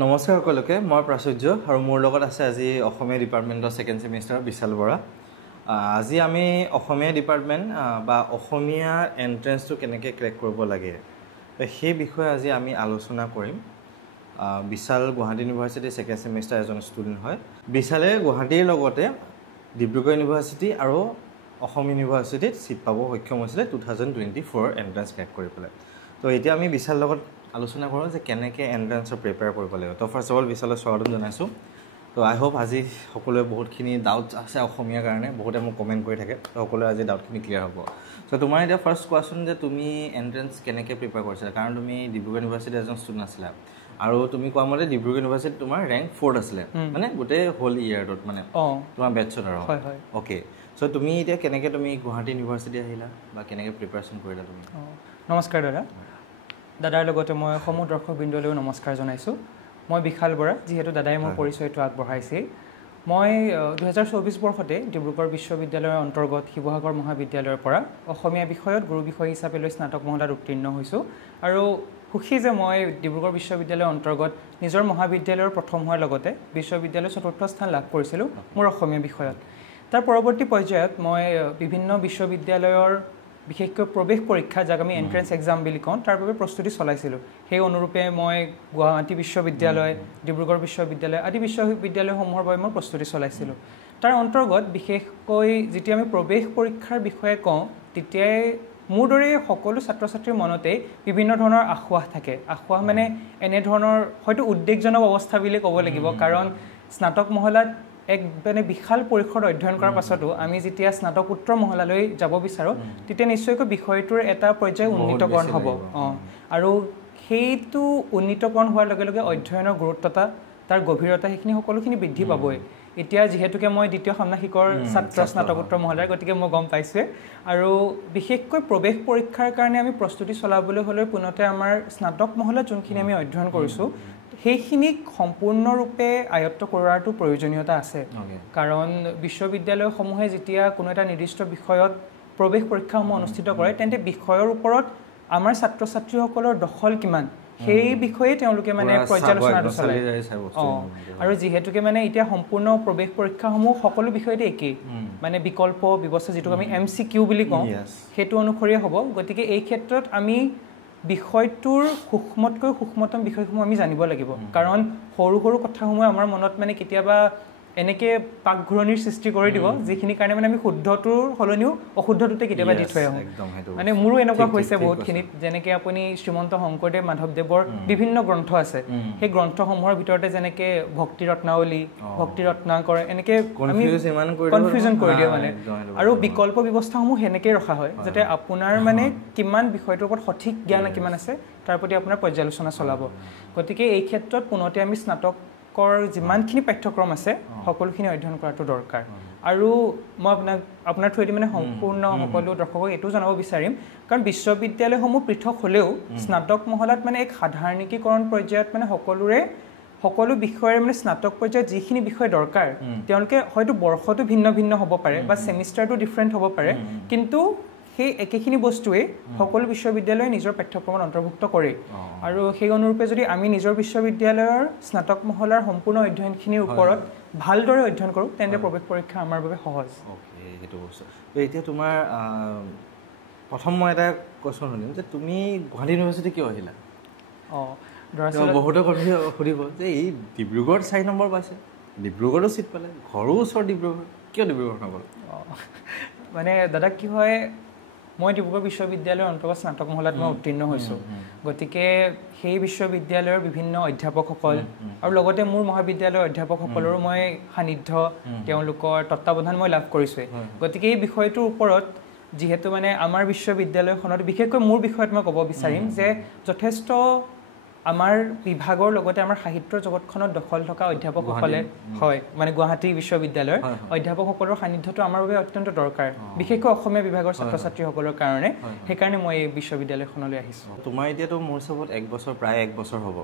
নমস্কাৰ সকলোকে মই প্ৰাচুৰ্য আৰু মোৰ লগত আছে আজি অসমীয়া ডিপাৰ্টমেণ্টৰ ছেকেণ্ড ছেমিষ্টাৰ বিশাল বৰা আজি আমি অসমীয়া ডিপাৰ্টমেণ্ট বা অসমীয়া এণ্ট্ৰেন্সটো কেনেকৈ ক্ৰেক কৰিব লাগে সেই বিষয়ে আজি আমি আলোচনা কৰিম বিশাল গুৱাহাটী ইউনিভাৰ্চিটি ছেকেণ্ড ছেমিষ্টাৰ এজন ষ্টুডেণ্ট হয় বিশালে গুৱাহাটীৰ লগতে ডিব্ৰুগড় ইউনিভাৰ্চিটি আৰু অসম ইউনিভাৰ্চিটিত ছিট পাব সক্ষম হৈছিলে 2024 এণ্ট্ৰেন্স ক্ৰেক কৰি পেলাই তো এতিয়া আমি বিশাল লগত আলোচনা কৰোঁ যে কেনেকৈ এণ্ট্ৰেন্সৰ প্ৰিপেয়াৰ কৰিব লাগিব তো ফাৰ্ষ্ট অফ অল বিশালক স্বাগতম জনাইছোঁ তো আই হোপ আজি সকলোৱে বহুতখিনি ডাউটছ আছে অসমীয়াৰ কাৰণে বহুতে মোক কমেণ্ট কৰি থাকে তো সকলোৱে আজি ডাউটখিনি ক্লিয়াৰ হ'ব তো তোমাৰ এতিয়া ফাৰ্ষ্ট কোৱাচোন যে তুমি এণ্ট্ৰেন্স কেনেকৈ প্ৰিপেয়াৰ কৰিছিলা কাৰণ তুমি ডিব্ৰুগড় ইউনিভাৰ্চিটিৰ এজন ষ্টুডেণ্ট আছিলা আৰু তুমি কোৱা মতে ডিব্ৰুগড় ইউনিভাৰ্চিটিত তোমাৰ ৰেংক 4th আছিলে মানে গোটেই হোল ইয়েৰটোত মানে তোমাৰ বেটছত আৰু অ'কে চ' তুমি এতিয়া কেনেকৈ তুমি গুৱাহাটী ইউনিভাৰ্চিটি আহিলা বা কেনেকৈ প্ৰিপেয়াৰেশ্যন কৰিলা তুমি নমস্কাৰ দাদাৰ লগতে মই সমূহ দৰ্শকবৃন্দলৈও নমস্কাৰ জনাইছোঁ মই বিশাল বৰা যিহেতু দাদাই মোৰ পৰিচয়টো আগবঢ়াইছে মই 2024 বৰ্ষতে ডিব্ৰুগড় বিশ্ববিদ্যালয়ৰ অন্তৰ্গত শিৱসাগৰ মহাবিদ্যালয়ৰ পৰা অসমীয়া বিষয়ত গুৰু বিষয় হিচাপে লৈ স্নাতক মহলাত উত্তীৰ্ণ হৈছোঁ আৰু সুখী যে মই ডিব্ৰুগড় বিশ্ববিদ্যালয়ৰ অন্তৰ্গত নিজৰ মহাবিদ্যালয়ৰ প্ৰথম হোৱাৰ লগতে বিশ্ববিদ্যালয়ৰ 4ৰ্থ স্থান লাভ কৰিছিলোঁ মোৰ অসমীয়া বিষয়ত তাৰ পৰৱৰ্তী পৰ্যায়ত মই বিভিন্ন বিশ্ববিদ্যালয়ৰ বিশেষকৈ প্ৰৱেশ পৰীক্ষা যাক আমি এণ্ট্ৰেন্স এক্সাম বুলি কওঁ তাৰ বাবে প্ৰস্তুতি চলাইছিলোঁ সেই অনুৰূপে মই গুৱাহাটী বিশ্ববিদ্যালয় ডিব্ৰুগড় বিশ্ববিদ্যালয় আদি বিশ্ববিদ্যালয়সমূহৰ বাবে মই প্ৰস্তুতি চলাইছিলোঁ তাৰ অন্তৰ্গত বিশেষকৈ যেতিয়া আমি প্ৰৱেশ পৰীক্ষাৰ বিষয়ে কওঁ তেতিয়াই মোৰ দৰে সকলো ছাত্ৰ ছাত্ৰীৰ মনতে বিভিন্ন ধৰণৰ আশাস থাকে আশাস মানে এনেধৰণৰ হয়তো উদ্বেগজনক অৱস্থা বুলি ক'ব লাগিব কাৰণ স্নাতক মহলাত এক মানে বিশাল পৰিসৰত অধ্যয়ন কৰাৰ পাছতো আমি যেতিয়া স্নাতকোত্তৰ মহলালৈ যাব বিচাৰোঁ তেতিয়া নিশ্চয়কৈ বিষয়টোৰ এটা পৰ্যায় উন্নীতকৰণ হ'ব আৰু সেইটো উন্নীতকৰণ হোৱাৰ লগে লগে অধ্যয়নৰ গুৰুত্বতা তাৰ গভীৰতা সেইখিনি সকলোখিনি বৃদ্ধি পাবই এতিয়া যিহেতুকে মই দ্বিতীয় ষান্মাসিকৰ ছাত্ৰ স্নাতকোত্তৰ মহলাৰ গতিকে মই গম পাইছোঁৱে আৰু বিশেষকৈ প্ৰৱেশ পৰীক্ষাৰ কাৰণে আমি প্ৰস্তুতি চলাবলৈ হ'লে পুনতে আমাৰ স্নাতক মহলাত যোনখিনি আমি অধ্যয়ন কৰিছোঁ সেইখিনিক সম্পূৰ্ণৰূপে আয়ত্ত কৰাটো প্ৰয়োজনীয়তা আছে কাৰণ বিশ্ববিদ্যালয়সমূহে যেতিয়া কোনো এটা নিৰ্দিষ্ট বিষয়ত প্ৰৱেশ পৰীক্ষাসমূহ অনুষ্ঠিত কৰে তেন্তে বিষয়ৰ ওপৰত আমাৰ ছাত্ৰ ছাত্ৰীসকলৰ দখল কিমান সেই বিষয়ে তেওঁলোকে মানে পৰ্যালোচনাটো চলায় আৰু যিহেতুকে মানে এতিয়া সম্পূৰ্ণ প্ৰৱেশ পৰীক্ষাসমূহ সকলো বিষয়তে একেই মানে বিকল্প ব্যৱস্থা যিটো আমি MCQ বুলি কওঁ সেইটো অনুসৰিয়ে হ'ব গতিকে এই ক্ষেত্ৰত আমি বিষয়টোৰ সূক্ষ্মতকৈ সূক্ষ্মতম বিষয়সমূহ আমি জানিব লাগিব কাৰণ সৰু সৰু কথাসমূহে আমাৰ মনত মানে কেতিয়াবা এনেকৈ পাকঘূৰণিৰ সৃষ্টি কৰি দিব যিখিনি কাৰণে মানে আমি শুদ্ধটোৰ সলনিও অশুদ্ধটোতে কেতিয়াবা দি থৈ আহোঁ মানে মোৰো এনেকুৱা হৈছে বহুতখিনিত যেনেকৈ আপুনি শ্ৰীমন্ত শংকৰদেৱ মাধৱদেৱৰ বিভিন্ন গ্ৰন্থ আছে সেই গ্ৰন্থসমূহৰ ভিতৰতে যেনেকৈ ভক্তি ৰত্নাৱলী ভক্তি ৰত্নাকৰ এনেকৈ আমি কনফিউজন কৰি দিয়ে মানে আৰু বিকল্প ব্যৱস্থাসমূহ সেনেকৈ ৰখা হয় যাতে আপোনাৰ মানে কিমান বিষয়টোৰ ওপৰত সঠিক জ্ঞান কিমান আছে তাৰ প্ৰতি আপোনাৰ পৰ্যালোচনা চলাব গতিকে এই ক্ষেত্ৰত পুনতে আমি স্নাতক যিমানখিনি পাঠ্যক্ৰম আছে সকলোখিনি অধ্যয়ন কৰাটো দৰকাৰ আৰু মই আপোনাৰ থ্ৰুৱেদি মানে সম্পূৰ্ণ সকলো দৰ্শকক এইটো জনাব বিচাৰিম কাৰণ বিশ্ববিদ্যালয়সমূহ পৃথক হ'লেও স্নাতক মহলাত মানে এক সাধাৰণীকৰণ পৰ্যায়ত মানে সকলো বিষয়ৰ মানে স্নাতক পৰ্যায়ত যিখিনি বিষয় দৰকাৰ তেওঁলোকে হয়তো বৰ্ষটো ভিন্ন ভিন্ন হ'ব পাৰে বা ছেমিষ্টাৰটো ডিফাৰেণ্ট হ'ব পাৰে কিন্তু সেই একেখিনি বস্তুৱেই সকলো বিশ্ববিদ্যালয়ে নিজৰ পাঠ্যক্ৰমত অন্তৰ্ভুক্ত কৰে আৰু সেই অনুৰূপে যদি আমি নিজৰ বিশ্ববিদ্যালয়ৰ স্নাতক মহলাৰ সম্পূৰ্ণ অধ্যয়নখিনিৰ ওপৰত ভালদৰে অধ্যয়ন কৰোঁ তেন্তে প্ৰৱেশ পৰীক্ষা আমাৰ বাবে সহজ সেইটো বস্তু এতিয়া তোমাৰ প্ৰথম মই এটা কোৱেশ্যন সুধিম যে তুমি গুৱাহাটী ইউনিভাৰ্চিটি কিয় আহিলা বহুতে সুধিব যে এই ডিব্ৰুগড়ত 4 নম্বৰ পাইছে ডিব্ৰুগড়তো ছিট পালে ঘৰো ওচৰত ডিব্ৰুগড় কিয় ডিব্ৰুগড় নগ'ল মানে দাদা কি হয় মই ডিব্ৰুগড় বিশ্ববিদ্যালয়ৰ অন্তৰ্গত স্নাতক মহলাত মই উত্তীৰ্ণ হৈছোঁ গতিকে সেই বিশ্ববিদ্যালয়ৰ বিভিন্ন অধ্যাপকসকল আৰু লগতে মোৰ মহাবিদ্যালয়ৰ অধ্যাপকসকলৰো মই সান্নিধ্য তেওঁলোকৰ তত্ত্বাৱধান মই লাভ কৰিছোঁৱেই গতিকে এই বিষয়টোৰ ওপৰত যিহেতু মানে আমাৰ বিশ্ববিদ্যালয়খনত বিশেষকৈ মোৰ বিষয়ত মই ক'ব বিচাৰিম যে যথেষ্ট আমাৰ বিভাগৰ লগতে আমাৰ সাহিত্যৰ জগতখনত দখল থকা অধ্যাপকসকলে হয় মানে গুৱাহাটী বিশ্ববিদ্যালয়ৰ অধ্যাপকসকলৰ সান্নিধ্যটো আমাৰ বাবে অত্যন্ত দৰকাৰ বিশেষকৈ অসমীয়া বিভাগৰ ছাত্ৰ ছাত্ৰীসকলৰ কাৰণে সেইকাৰণে মই এই বিশ্ববিদ্যালয়খনলৈ আহিছোঁ তোমাৰ এতিয়াতো মোৰ হিচাপত প্ৰায় 1 বছৰ হ'ব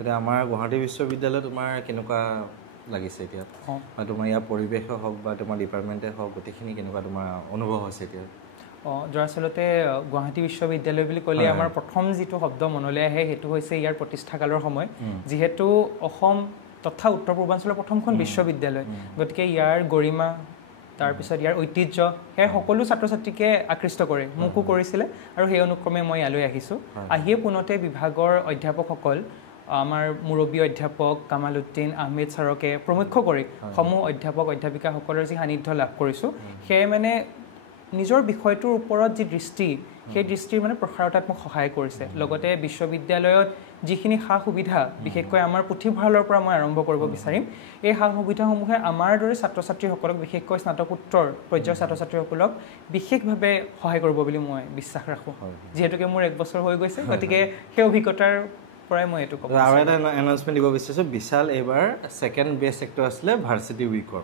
এতিয়া আমাৰ গুৱাহাটী বিশ্ববিদ্যালয় তোমাৰ কেনেকুৱা লাগিছে এতিয়া বা তোমাৰ ইয়াৰ পৰিৱেশে হওক বা তোমাৰ ডিপাৰ্টমেণ্টে হওক গোটেইখিনি কেনেকুৱা তোমাৰ অনুভৱ হৈছে এতিয়া দৰাচলতে গুৱাহাটী বিশ্ববিদ্যালয় বুলি ক'লে আমাৰ প্ৰথম যিটো শব্দ মনলৈ আহে সেইটো হৈছে ইয়াৰ প্ৰতিষ্ঠাকালৰ সময় যিহেতু অসম তথা উত্তৰ পূৰ্বাঞ্চলৰ প্ৰথমখন বিশ্ববিদ্যালয় গতিকে ইয়াৰ গৰিমা তাৰপিছত ইয়াৰ ঐতিহ্য সেয়া সকলো ছাত্ৰ ছাত্ৰীকে আকৃষ্ট কৰে মোকো কৰিছিলে আৰু সেই অনুক্ৰমে মই ইয়ালৈ আহিছোঁ আহিয়ে পুনতে বিভাগৰ অধ্যাপকসকল আমাৰ মুৰব্বী অধ্যাপক কামালুদ্দিন আহমেদ ছাৰকে প্ৰমুখ্য কৰি সমূহ অধ্যাপক অধ্যাপিকাসকলৰ যি সান্নিধ্য লাভ কৰিছোঁ সেয়ে মানে নিজৰ বিষয়টোৰ ওপৰত যি দৃষ্টি সেই দৃষ্টিৰ মানে প্ৰসাৰতাত মোক সহায় কৰিছে লগতে বিশ্ববিদ্যালয়ত যিখিনি সা সুবিধা বিশেষকৈ আমাৰ পুথিভঁৰালৰ পৰা মই আৰম্ভ কৰিব বিচাৰিম এই সা সুবিধাসমূহে আমাৰ দৰে ছাত্ৰ ছাত্ৰীসকলক বিশেষকৈ স্নাতকোত্তৰ পৰ্যায়ৰ ছাত্ৰ ছাত্ৰীসকলক বিশেষভাৱে সহায় কৰিব বুলি মই বিশ্বাস ৰাখোঁ যিহেতুকে মোৰ 1 বছৰ হৈ গৈছে গতিকে সেই অভিজ্ঞতাৰ পৰাই মই এইটো ক'ব আৰু এটা এনাউন্সমেণ্ট দিব বিচাৰিছোঁ বিশাল এইবাৰ ছেকেণ্ড বেষ্ট এক্টৰ আছিলে ভাৰ্চিটি উইকৰ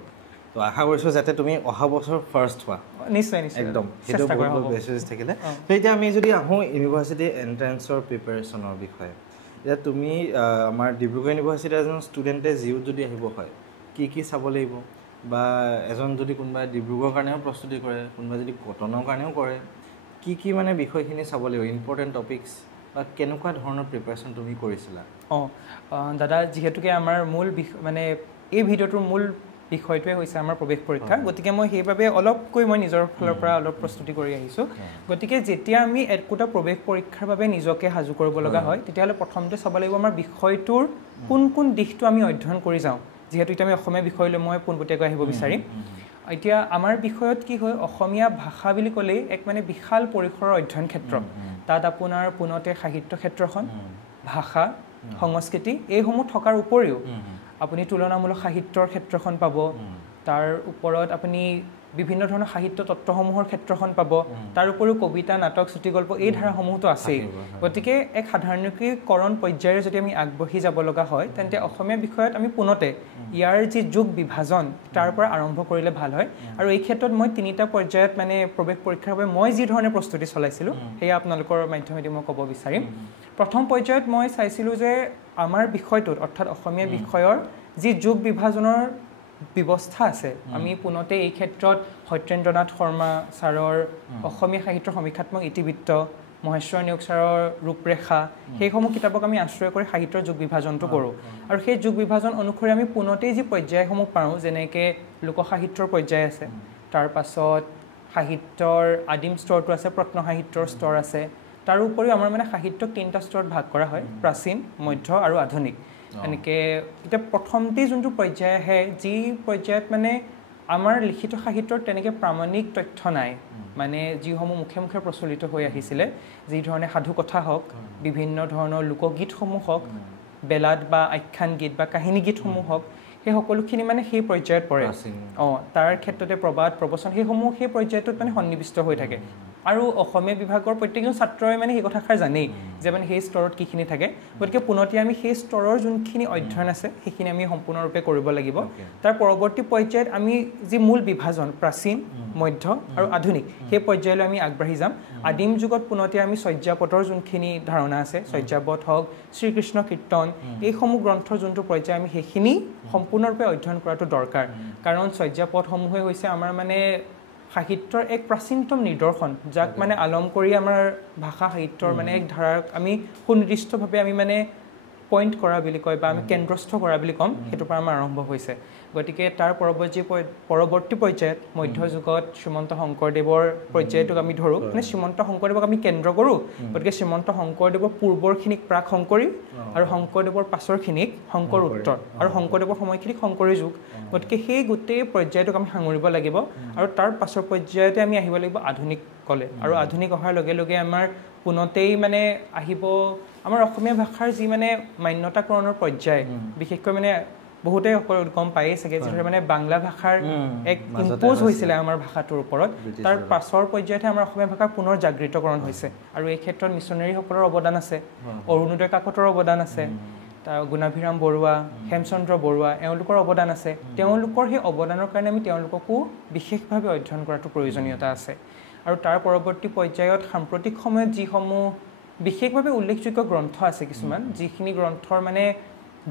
তো আশা কৰিছোঁ যাতে তুমি অহা বছৰ ফাৰ্ষ্ট হোৱা নিশ্চয় নিশ্চয় একদম সেইটো বহুত বেছিছ থাকিলে তো এতিয়া আমি যদি আহোঁ ইউনিভাৰ্চিটি এণ্ট্ৰেঞ্চৰ প্ৰিপেৰেশ্যনৰ বিষয়ে এতিয়া তুমি আমাৰ ডিব্ৰুগড় ইউনিভাৰ্চিটিৰ এজন ষ্টুডেণ্টে জিউত যদি আহিব হয় কি চাব লাগিব বা এজন যদি কোনোবাই ডিব্ৰুগড়ৰ কাৰণেও প্ৰস্তুতি কৰে কোনোবাই যদি কটনৰ কাৰণেও কৰে কি মানে বিষয়খিনি চাব লাগিব ইম্পৰ্টেণ্ট টপিকছ বা কেনেকুৱা ধৰণৰ প্ৰিপেৰেশ্যন তুমি কৰিছিলা দাদা যিহেতুকে আমাৰ মূল মানে এই ভিডিঅ'টোৰ মূল বিষয়টোৱে হৈছে আমাৰ প্ৰৱেশ পৰীক্ষা গতিকে মই সেইবাবে অলপকৈ মই নিজৰ ফালৰ পৰা অলপ প্ৰস্তুতি কৰি আহিছোঁ গতিকে যেতিয়া আমি একোটা প্ৰৱেশ পৰীক্ষাৰ বাবে নিজকে সাজু কৰিব লগা হয় তেতিয়াহ'লে প্ৰথমতে চাব লাগিব আমাৰ বিষয়টোৰ কোন দিশটো আমি অধ্যয়ন কৰি যাওঁ যিহেতু এতিয়া আমি অসমীয়া বিষয়লৈ মই পোনপটীয়াকৈ আহিব বিচাৰিম এতিয়া আমাৰ বিষয়ত কি হয় অসমীয়া ভাষা বুলি ক'লেই এক মানে বিশাল পৰিসৰৰ অধ্যয়ন ক্ষেত্ৰ তাত আপোনাৰ পোনতে সাহিত্য ক্ষেত্ৰখন ভাষা সংস্কৃতি এইসমূহ থকাৰ উপৰিও আপুনি তুলনামূলক সাহিত্যৰ ক্ষেত্ৰখন পাব তাৰ ওপৰত আপুনি বিভিন্ন ধৰণৰ সাহিত্য তত্ত্বসমূহৰ ক্ষেত্ৰখন পাব তাৰ উপৰিও কবিতা নাটক চুটিগল্প এই ধাৰাসমূহতো আছেই গতিকে এক সাধাৰণীকৰণ পৰ্যায়ৰে যদি আমি আগবাঢ়ি যাব লগা হয় তেন্তে অসমীয়া বিষয়ত আমি পোনতে ইয়াৰ যি যুগ বিভাজন তাৰ পৰা আৰম্ভ কৰিলে ভাল হয় আৰু এই ক্ষেত্ৰত মই 3টা পৰ্যায়ত মানে প্ৰৱেশ পৰীক্ষাৰ বাবে মই যি ধৰণে প্ৰস্তুতি চলাইছিলোঁ সেয়া আপোনালোকৰ মাধ্যমেদি মই ক'ব বিচাৰিম প্ৰথম পৰ্যায়ত মই চাইছিলোঁ যে আমাৰ বিষয়টোত অৰ্থাৎ অসমীয়া বিষয়ৰ যি যুগ বিভাজনৰ ব্যৱস্থা আছে আমি পুনতে এই ক্ষেত্ৰত সত্যেন্দ্ৰনাথ শৰ্মা ছাৰৰ অসমীয়া সাহিত্যৰ সমীক্ষাত্মক ইতিবৃত্ত মহেশ্বৰ নেওগ ছাৰৰ ৰূপৰেখা সেইসমূহ কিতাপক আমি আশ্ৰয় কৰি সাহিত্যৰ যুগ বিভাজনটো কৰোঁ আৰু সেই যুগ বিভাজন অনুসৰি আমি পুনতেই যি পৰ্যায়সমূহ পাওঁ যেনেকৈ লোকসাহিত্যৰ পৰ্যায় আছে তাৰ পাছত সাহিত্যৰ আদিম স্তৰটো আছে প্ৰত্ন সাহিত্যৰ স্তৰ আছে তাৰ উপৰিও আমাৰ মানে সাহিত্যক 3টা স্তৰত ভাগ কৰা হয় প্ৰাচীন মধ্য আৰু আধুনিক এনেকৈ এতিয়া প্ৰথমতে যোনটো পৰ্যায় আহে যি পৰ্যায়ত মানে আমাৰ লিখিত সাহিত্যৰ তেনেকৈ প্ৰামাণিক তথ্য নাই মানে যিসমূহ মুখে মুখে প্ৰচলিত হৈ আহিছিলে যি ধৰণে সাধুকথা হওক বিভিন্ন ধৰণৰ লোকগীতসমূহ হওক বেলাদ বা আখ্যান গীত বা কাহিনী গীতসমূহ হওক সেই সকলোখিনি মানে সেই পৰ্যায়ত পৰে তাৰ ক্ষেত্ৰতে প্ৰবাদ প্ৰবচন সেইসমূহ সেই পৰ্যায়টোত মানে সন্নিৱিষ্ট হৈ থাকে আৰু অসমীয়া বিভাগৰ প্ৰত্যেকজন ছাত্ৰই মানে সেই কথাষাৰ জানেই যে মানে সেই স্তৰত কিখিনি থাকে গতিকে পুনতে আমি সেই স্তৰৰ যোনখিনি অধ্যয়ন আছে সেইখিনি আমি সম্পূৰ্ণৰূপে কৰিব লাগিব তাৰ পৰৱৰ্তী পৰ্যায়ত আমি যি মূল বিভাজন প্ৰাচীন মধ্য আৰু আধুনিক সেই পৰ্যায়লৈ আমি আগবাঢ়ি যাম আদিম যুগত পুনতে আমি শয্যাপথৰ যোনখিনি ধাৰণা আছে শয্যাপথ হওক শ্ৰীকৃষ্ণ কীৰ্তন এইসমূহ গ্ৰন্থৰ যোনটো পৰ্যায় আমি সেইখিনি সম্পূৰ্ণৰূপে অধ্যয়ন কৰাটো দৰকাৰ কাৰণ শয্যাপথসমূহে হৈছে আমাৰ মানে সাহিত্যৰ এক প্ৰাচীনতম নিদৰ্শন যাক মানে আলম কৰি আমাৰ ভাষা সাহিত্যৰ মানে এক ধাৰাক আমি সুনিৰ্দিষ্টভাৱে আমি মানে পইণ্ট কৰা বুলি কয় বা আমি কেন্দ্ৰস্থ কৰা বুলি ক'ম সেইটোৰ পৰা আমাৰ আৰম্ভ হৈছে গতিকে তাৰ পৰৱৰ্তী পৰ্যায়ত মধ্যযুগত শ্ৰীমন্ত শংকৰদেৱৰ পৰ্যায়টোক আমি ধৰোঁ মানে শ্ৰীমন্ত শংকৰদেৱক আমি কেন্দ্ৰ কৰোঁ গতিকে শ্ৰীমন্ত শংকৰদেৱৰ পূৰ্বৰখিনিক প্ৰাক শংকৰী আৰু শংকৰদেৱৰ পাছৰখিনিক শংকৰ উত্তৰ আৰু শংকৰদেৱৰ সময়খিনিক শংকৰী যুগ গতিকে সেই গোটেই পৰ্যায়টোক আমি সাঙুৰিব লাগিব আৰু তাৰ পাছৰ পৰ্যায়তে আমি আহিব লাগিব আধুনিক কলে আৰু আধুনিক অহাৰ লগে লগে আমাৰ পুনতেই মানে আহিব আমাৰ অসমীয়া ভাষাৰ যি মানে মান্যতাকৰণৰ পৰ্যায় বিশেষকৈ মানে বহুতে গম পায়েই চাগে যিদৰে মানে বাংলা ভাষাৰ এক ইম্প'জ হৈছিলে আমাৰ ভাষাটোৰ ওপৰত তাৰ পাছৰ পৰ্যায়তে আমাৰ অসমীয়া ভাষাৰ পুনৰ জাগৃতকৰণ হৈছে আৰু এই ক্ষেত্ৰত মিছনেৰীসকলৰ অৱদান আছে অৰুণোদয় কাকতৰ অৱদান আছে তাৰ গুণাভিৰাম বৰুৱা হেমচন্দ্ৰ বৰুৱা এওঁলোকৰ অৱদান আছে তেওঁলোকৰ সেই অৱদানৰ কাৰণে আমি তেওঁলোককো বিশেষভাৱে অধ্যয়ন কৰাটো প্ৰয়োজনীয়তা আছে আৰু তাৰ পৰৱৰ্তী পৰ্যায়ত সাম্প্ৰতিক সময়ত যিসমূহ বিশেষভাৱে উল্লেখযোগ্য গ্ৰন্থ আছে কিছুমান যিখিনি গ্ৰন্থৰ মানে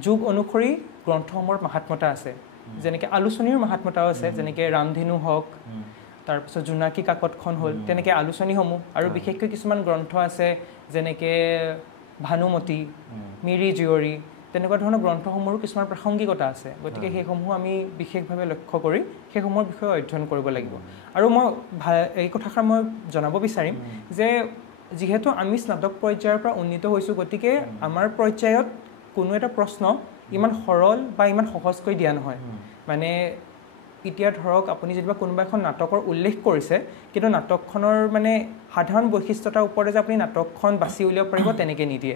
যুগ অনুসৰি গ্ৰন্থসমূহৰ মাহাত্ম্যতা আছে যেনেকৈ আলোচনীৰ মাহাত্ম্যতাও আছে যেনেকৈ ৰামধেনু হওক তাৰপিছত জোনাকী কাকতখন হ'ল তেনেকৈ আলোচনীসমূহ আৰু বিশেষকৈ কিছুমান গ্ৰন্থ আছে যেনেকৈ ভানুমতী মিৰি জীয়ৰী তেনেকুৱা ধৰণৰ গ্ৰন্থসমূহৰো কিছুমান প্ৰাসংগিকতা আছে গতিকে সেইসমূহ আমি বিশেষভাৱে লক্ষ্য কৰি সেইসমূহৰ বিষয়ে অধ্যয়ন কৰিব লাগিব আৰু মই এই কথাষাৰ মই জনাব বিচাৰিম যে যিহেতু আমি স্নাতক পৰ্যায়ৰ পৰা উন্নীত হৈছোঁ গতিকে আমাৰ পৰ্যায়ত কোনো এটা প্ৰশ্ন ইমান সৰল বা ইমান সহজকৈ দিয়া নহয় মানে এতিয়া ধৰক আপুনি যেনিবা কোনোবা এখন নাটকৰ উল্লেখ কৰিছে কিন্তু নাটকখনৰ মানে সাধাৰণ বৈশিষ্ট্যতাৰ ওপৰতে যে আপুনি নাটকখন বাছি উলিয়াব পাৰিব তেনেকৈ নিদিয়ে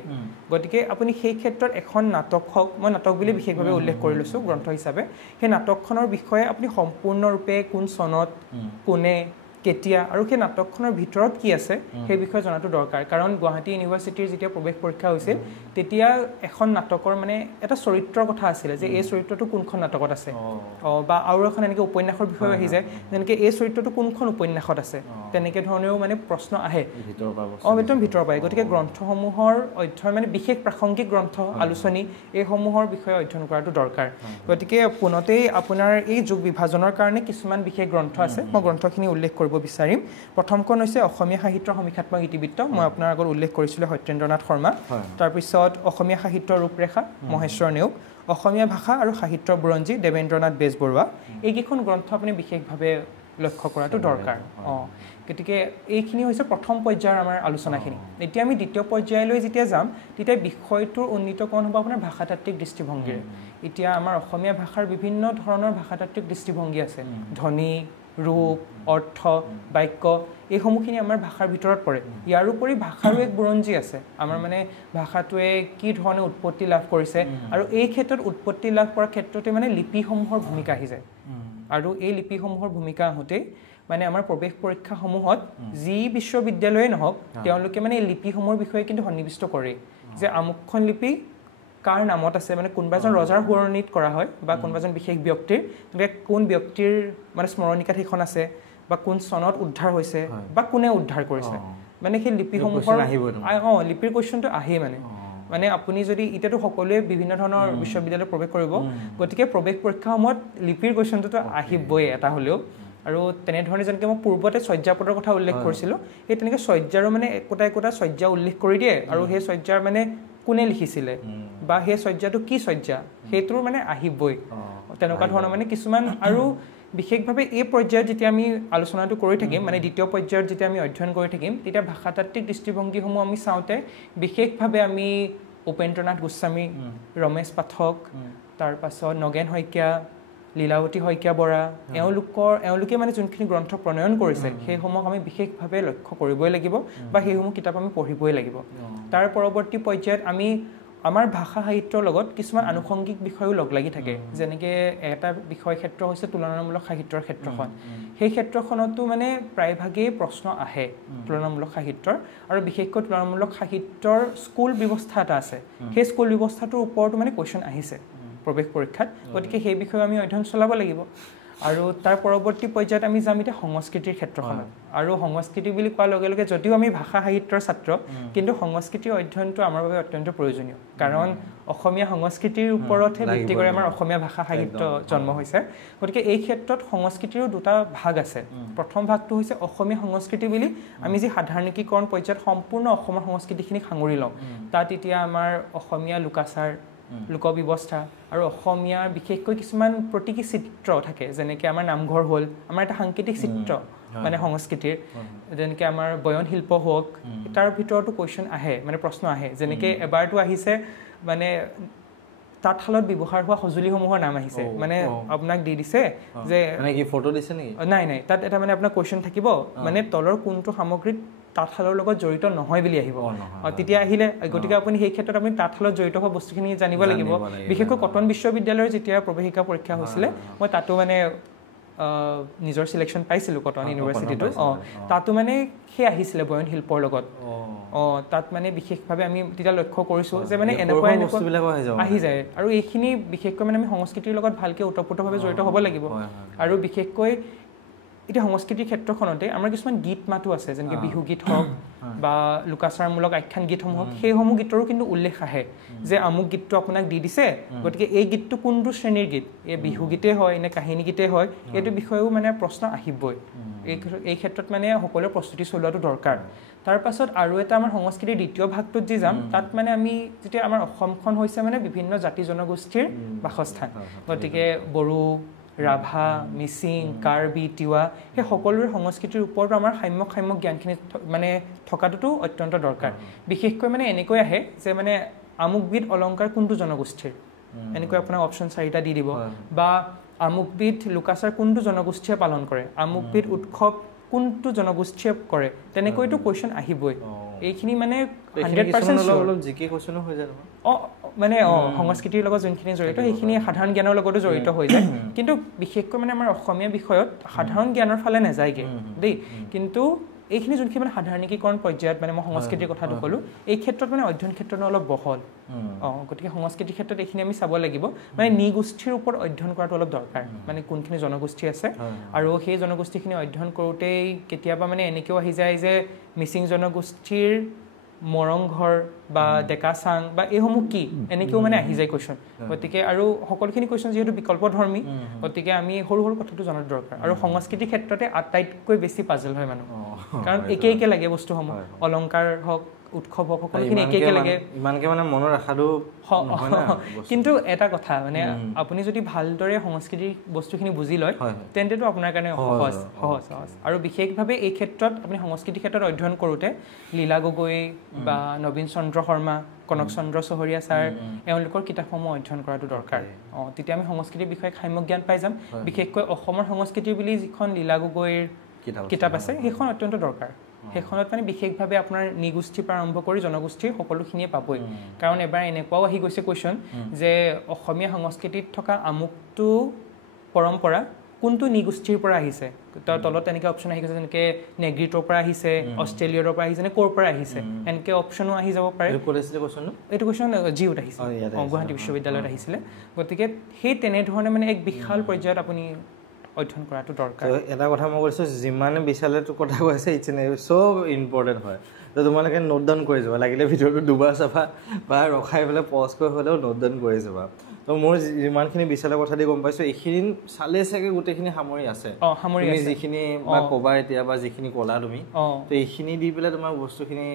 গতিকে আপুনি সেই ক্ষেত্ৰত এখন নাটক হওক মই নাটক বুলি বিশেষভাৱে উল্লেখ কৰি লৈছোঁ গ্ৰন্থ হিচাপে সেই নাটকখনৰ বিষয়ে আপুনি সম্পূৰ্ণৰূপে কোন চনত কোনে কেতিয়া আৰু সেই নাটকখনৰ ভিতৰত কি আছে সেই বিষয়ে জনাটো দৰকাৰ কাৰণ গুৱাহাটী ইউনিভাৰ্চিটিৰ যেতিয়া প্ৰৱেশ পৰীক্ষা হৈছিল তেতিয়া এখন নাটকৰ মানে এটা চৰিত্ৰৰ কথা আছিলে যে এই চৰিত্ৰটো কোনখন নাটকত আছে বা আৰু এখন এনেকৈ উপন্যাসৰ বিষয়ে আহি যায় যেনেকৈ এই চৰিত্ৰটো কোনখন উপন্যাসত আছে তেনেকৈ ধৰণেও মানে প্ৰশ্ন আহে একদম ভিতৰৰ পৰাই গতিকে গ্ৰন্থসমূহৰ অধ্যয়ন মানে বিশেষ প্ৰাসংগিক গ্ৰন্থ আলোচনী এইসমূহৰ বিষয়ে অধ্যয়ন কৰাটো দৰকাৰ গতিকে পোনতেই আপোনাৰ এই যুগ বিভাজনৰ কাৰণে কিছুমান বিশেষ গ্ৰন্থ আছে মই গ্ৰন্থখিনি উল্লেখ কৰিব বিচাৰিম প্ৰথমখন হৈছে অসমীয়া সাহিত্যৰ সমীক্ষাত্মক ইতিবৃত্ত মই আপোনাৰ আগত উল্লেখ কৰিছিলোঁ সত্যেন্দ্ৰনাথ শৰ্মা তাৰপিছত অসমীয়া সাহিত্যৰ ৰূপৰেখা মহেশ্বৰ নেওগ অসমীয়া ভাষা আৰু সাহিত্যৰ বুৰঞ্জী দেৱেন্দ্ৰনাথ বেজবৰুৱা এইকেইখন গ্ৰন্থ আপুনি বিশেষভাৱে লক্ষ্য কৰাটো দৰকাৰ গতিকে এইখিনি হৈছে প্ৰথম পৰ্যায়ৰ আমাৰ আলোচনাখিনি এতিয়া আমি দ্বিতীয় পৰ্যায়লৈ যেতিয়া যাম তেতিয়া বিষয়টোৰ উন্নীতকৰণ হ'ব আপোনাৰ ভাষাতাত্ত্বিক দৃষ্টিভংগীৰে এতিয়া আমাৰ অসমীয়া ভাষাৰ বিভিন্ন ধৰণৰ ভাষাতাত্ত্বিক দৃষ্টিভংগী আছে ধ্বনি ৰূপ অৰ্থ বাক্য এইসমূহখিনি আমাৰ ভাষাৰ ভিতৰত পৰে ইয়াৰ উপৰি ভাষাৰো এক বুৰঞ্জী আছে আমাৰ মানে ভাষাটোৱে কি ধৰণে উৎপত্তি লাভ কৰিছে আৰু এই ক্ষেত্ৰত উৎপত্তি লাভ কৰাৰ ক্ষেত্ৰতে মানে লিপিসমূহৰ ভূমিকা আহি যায় আৰু এই লিপিসমূহৰ ভূমিকা আহোঁতেই মানে আমাৰ প্ৰৱেশ পৰীক্ষাসমূহত যি বিশ্ববিদ্যালয়ে নহওক তেওঁলোকে মানে এই লিপিসমূহৰ বিষয়ে কিন্তু সন্নিৱিষ্ট কৰে যে আমুকখন লিপি কাৰ নামত আছে মানে কোনোবা এজন ৰজাৰ সোঁৱৰণিত কৰা হয় বা কোনোবা এজন বিশেষ ব্যক্তিৰ তেনেকৈ কোন ব্যক্তিৰ মানে স্মৰণিকাত সেইখন আছে বা কোন চনত উদ্ধাৰ হৈছে বা কোনে উদ্ধাৰ কৰিছে মানে সেই লিপিসমূহৰ লিপিৰ কুৱেশ্যনটো আহেই মানে আপুনি যদি এতিয়াতো সকলোৱে বিভিন্ন ধৰণৰ বিশ্ববিদ্যালয়ত প্ৰৱেশ কৰিব গতিকে প্ৰৱেশ পৰীক্ষাৰ সময়ত লিপিৰ কুৱেশ্যনটোতো আহিবই এটা হ'লেও আৰু তেনেধৰণে যেনেকৈ মই পূৰ্বতে শয্যাপদৰ কথা উল্লেখ কৰিছিলোঁ সেই তেনেকৈ শয্যাৰো মানে একোটা একোটা শয্যা উল্লেখ কৰি দিয়ে আৰু সেই শয্যাৰ মানে কোনে লিখিছিলে বা সেই শয্যাটো কি শয্যা সেইটোৰ মানে আহিবই তেনেকুৱা ধৰণৰ মানে কিছুমান আৰু বিশেষভাৱে এই পৰ্যায়ত যেতিয়া আমি আলোচনাটো কৰি থাকিম মানে দ্বিতীয় পৰ্যায়ত যেতিয়া আমি অধ্যয়ন কৰি থাকিম তেতিয়া ভাষাতাত্ত্বিক দৃষ্টিভংগীসমূহ আমি চাওঁতে বিশেষভাৱে আমি উপেন্দ্ৰনাথ গোস্বামী ৰমেশ পাঠক তাৰপাছত নগেন শইকীয়া লীলাৱতী শইকীয়া বৰা এওঁলোকে মানে যোনখিনি গ্ৰন্থ প্ৰণয়ন কৰিছে সেইসমূহক আমি বিশেষভাৱে লক্ষ্য কৰিবই লাগিব বা সেইসমূহ কিতাপ আমি পঢ়িবই লাগিব তাৰ পৰৱৰ্তী পৰ্যায়ত আমি আমাৰ ভাষা সাহিত্যৰ লগত কিছুমান আনুষংগিক বিষয়ো লগ লাগি থাকে যেনেকৈ এটা বিষয় ক্ষেত্ৰ হৈছে তুলনামূলক সাহিত্যৰ ক্ষেত্ৰখন সেই ক্ষেত্ৰখনতো মানে প্ৰায়ভাগেই প্ৰশ্ন আহে তুলনামূলক সাহিত্যৰ আৰু বিশেষকৈ তুলনামূলক সাহিত্যৰ স্কুল ব্যৱস্থা এটা আছে সেই স্কুল ব্যৱস্থাটোৰ ওপৰতো মানে কুৱেশ্যন আহিছে প্ৰৱেশ পৰীক্ষাত গতিকে সেই বিষয়ে আমি অধ্যয়ন চলাব লাগিব আৰু তাৰ পৰৱৰ্তী পৰ্যায়ত আমি যাম এতিয়া সংস্কৃতিৰ ক্ষেত্ৰখনত আৰু সংস্কৃতি বুলি কোৱাৰ লগে লগে যদিও আমি ভাষা সাহিত্যৰ ছাত্ৰ কিন্তু সংস্কৃতিৰ অধ্যয়নটো আমাৰ বাবে অত্যন্ত প্ৰয়োজনীয় কাৰণ অসমীয়া সংস্কৃতিৰ ওপৰতহে ভিত্তি কৰি আমাৰ অসমীয়া ভাষা সাহিত্য জন্ম হৈছে গতিকে এই ক্ষেত্ৰত সংস্কৃতিৰো দুটা ভাগ আছে প্ৰথম ভাগটো হৈছে অসমীয়া সংস্কৃতি বুলি আমি যি সাধাৰণীকৰণ পৰ্যায়ত সম্পূৰ্ণ অসমৰ সংস্কৃতিখিনি সাঙুৰি লওঁ তাত এতিয়া আমাৰ অসমীয়া লোকাচাৰ লোকব্যৱস্থা আৰু অসমীয়াৰ বিশেষকৈ কিছুমান প্ৰতীকী চিত্ৰ থাকে যেনেকৈ আমাৰ নামঘৰ হ'ল আমাৰ এটা সাংকেতিক চিত্ৰ মানে সংস্কৃতিৰ যেনেকৈ আমাৰ বয়ন শিল্প হওক তাৰ ভিতৰতো কুৱেশ্যন আহে মানে প্ৰশ্ন আহে যেনেকৈ এবাৰটো আহিছে মানে তাঁতশালত ব্যৱহাৰ হোৱা সঁজুলিসমূহৰ নাম আহিছে মানে আপোনাক দি দিছে যে ফটো দিছে নেকি নাই তাত এটা মানে আপোনাৰ কুৱেশ্যন থাকিব মানে তলৰ কোনটো সামগ্ৰীত তাঁতশালৰ লগত জড়িত নহয় বুলি আহিব তেতিয়া আহিলে গতিকে আপুনি সেই ক্ষেত্ৰত আপুনি তাঁতশালত জড়িত হোৱা বস্তুখিনি জানিব লাগিব বিশেষকৈ কটন বিশ্ববিদ্যালয়ৰ যেতিয়া প্ৰৱেশিকা পৰীক্ষা হৈছিলে মই তাতো মানে নিজৰ চিলেকশ্যন পাইছিলোঁ কটন ইউনিভাৰ্চিটিটো তাতো মানে সেই আহিছিলে বয়ন শিল্পৰ লগত তাত মানে বিশেষভাৱে আমি তেতিয়া লক্ষ্য কৰিছোঁ যে মানে এনেকুৱা আহি যায় আৰু এইখিনি বিশেষকৈ মানে আমি সংস্কৃতিৰ লগত ভালকৈ ওতঃপ্ৰোতভাৱে জড়িত হ'ব লাগিব আৰু বিশেষকৈ এতিয়া সংস্কৃতিৰ ক্ষেত্ৰখনতে আমাৰ কিছুমান গীত মাতো আছে যেনেকৈ বিহু গীত হওক বা লোকাচাৰমূলক আখ্যান গীতসমূহ হওক সেইসমূহ গীতৰো কিন্তু উল্লেখ আহে যে আমুক গীতটো আপোনাক দি দিছে গতিকে এই গীতটো কোনটো শ্ৰেণীৰ গীত এই বিহু গীতেই হয় নে কাহিনী গীতেই হয় এইটো বিষয়েও মানে প্ৰশ্ন আহিবই এই ক্ষেত্ৰত মানে সকলোৰে প্ৰস্তুতি চলোৱাটো দৰকাৰ তাৰ পাছত আৰু এটা আমাৰ সংস্কৃতিৰ দ্বিতীয় ভাগটোত যি যাম তাত মানে আমি যেতিয়া আমাৰ অসমখন হৈছে মানে বিভিন্ন জাতি জনগোষ্ঠীৰ বাসস্থান গতিকে বড়ো ৰাভা মিচিং কাৰ্বি তিৱা সেই সকলোৰে সংস্কৃতিৰ ওপৰত আমাৰ সাম্যক জ্ঞানখিনি মানে থকাটোতো অত্যন্ত দৰকাৰ বিশেষকৈ মানে এনেকৈ আহে যে মানে আমুকবিধ অলংকাৰ কোনটো জনগোষ্ঠীৰ এনেকৈ আপোনাক অপশ্যন 4টা দি দিব বা আমুকবিধ লোকাচাৰ কোনটো জনগোষ্ঠীয়ে পালন কৰে আমুকবিধ উৎসৱ কোনটো জনগোষ্ঠীয়ে কৰে তেনেকৈতো কুৱেশ্যন আহিবই এইখিনি মানে 100% অলপ জিকে কুৱেশ্যনো হৈ যায় মানে সংস্কৃতিৰ লগত যোনখিনি জড়িত সেইখিনি সাধাৰণ জ্ঞানৰ লগতো জড়িত হৈ যায় কিন্তু বিশেষকৈ মানে আমাৰ অসমীয়া বিষয়ত সাধাৰণ জ্ঞানৰ ফালে নাযায়গে দেই কিন্তু এইখিনি যোনখিনি মানে সাধাৰণীকৰণ পৰ্যায়ত মানে মই সংস্কৃতিৰ কথাটো ক'লোঁ এই ক্ষেত্ৰত মানে অধ্যয়ন ক্ষেত্ৰটো অলপ বহল গতিকে সংস্কৃতিৰ ক্ষেত্ৰত এইখিনি আমি চাব লাগিব মানে নিগোষ্ঠীৰ ওপৰত অধ্যয়ন কৰাটো অলপ দৰকাৰ মানে কোনখিনি জনগোষ্ঠী আছে আৰু সেই জনগোষ্ঠীখিনি অধ্যয়ন কৰোঁতেই কেতিয়াবা মানে এনেকৈও আহি যায় যে মিচিং জনগোষ্ঠীৰ মৰংঘৰ বা ডেকাচাং বা এইসমূহ কি এনেকৈও মানে আহি যায় কুৱেশ্যন গতিকে আৰু সকলোখিনি কুৱেশ্যন যিহেতু বিকল্পধৰ্মী গতিকে আমি সৰু সৰু কথাটো জনাটো দৰকাৰ আৰু সংস্কৃতিৰ ক্ষেত্ৰতে আটাইতকৈ বেছি পাজল হয় মানুহ কাৰণ একে লাগে বস্তুসমূহ অলংকাৰ হওক উৎসৱ হওক সকলোখিনি একে লাগে ইমানকে মানে মনত ৰাখাটো কিন্তু এটা কথা মানে আপুনি যদি ভালদৰে সংস্কৃতিৰ বস্তুখিনি বুজি লয় তেন্তেতো আপোনাৰ কাৰণে সহজ আৰু বিশেষভাৱে এই ক্ষেত্ৰত আপুনি সংস্কৃতিৰ ক্ষেত্ৰত অধ্যয়ন কৰোঁতে লীলা গগৈ বা নবীন চন্দ্ৰ শৰ্মা কনক চন্দ্ৰ চহৰীয়া ছাৰ এওঁলোকৰ কিতাপসমূহ অধ্যয়ন কৰাটো দৰকাৰ তেতিয়া আমি সংস্কৃতিৰ বিষয়ে সাম্যক জ্ঞান পাই যাম বিশেষকৈ অসমৰ সংস্কৃতি বুলি যিখন লীলা গগৈৰ কিতাপ আছে সেইখন অত্যন্ত দৰকাৰ সেইখনত মানে বিশেষভাৱে আপোনাৰ নিগোষ্ঠীৰ পৰা আৰম্ভ কৰি জনগোষ্ঠীৰ সকলোখিনিয়ে পাবই কাৰণ এবাৰ এনেকুৱাও আহি গৈছে কুৱেশ্যন যে অসমীয়া সংস্কৃতিত থকা আমুকটো পৰম্পৰা কোনটো নিগোষ্ঠীৰ পৰা আহিছে তাৰ তলত তেনেকৈ অপশ্যন আহি গৈছে যেনেকৈ নেগ্ৰিটৰ পৰা আহিছে অষ্ট্ৰেলিয়াৰ পৰা আহিছে নে ক'ৰ পৰা আহিছে এনেকৈ অপশ্যনো আহি যাব পাৰে এইটো কুৱেশ্যন জিউত আহিছে গুৱাহাটী বিশ্ববিদ্যালয়ত আহিছিলে গতিকে সেই তেনেধৰণে মানে এক বিশাল পৰ্যায়ত আপুনি অধ্যয়ন কৰাটো দৰকাৰ এটা কথা মই কৈছোঁ যিমানে বিচালে কথা কৈ আছে চব ইম্পৰ্টেণ্ট হয় তো তোমালোকে নোট ডাউন কৰি যাবা লাগিলে ভিডিঅ'টো দুবাৰ চাবা বা ৰখাই পেলাই পজ কৰি হ'লেও নোট ডাউন কৰি যাবা তো মোৰ যিমানখিনি বিচালৰ কথা দি গম পাইছোঁ এইখিনি চালে চাগে গোটেইখিনি সামৰি আছে তুমি যিখিনি বা ক'বা এতিয়া বা যিখিনি ক'লা তুমি তো এইখিনি দি পেলাই তোমাৰ বস্তুখিনি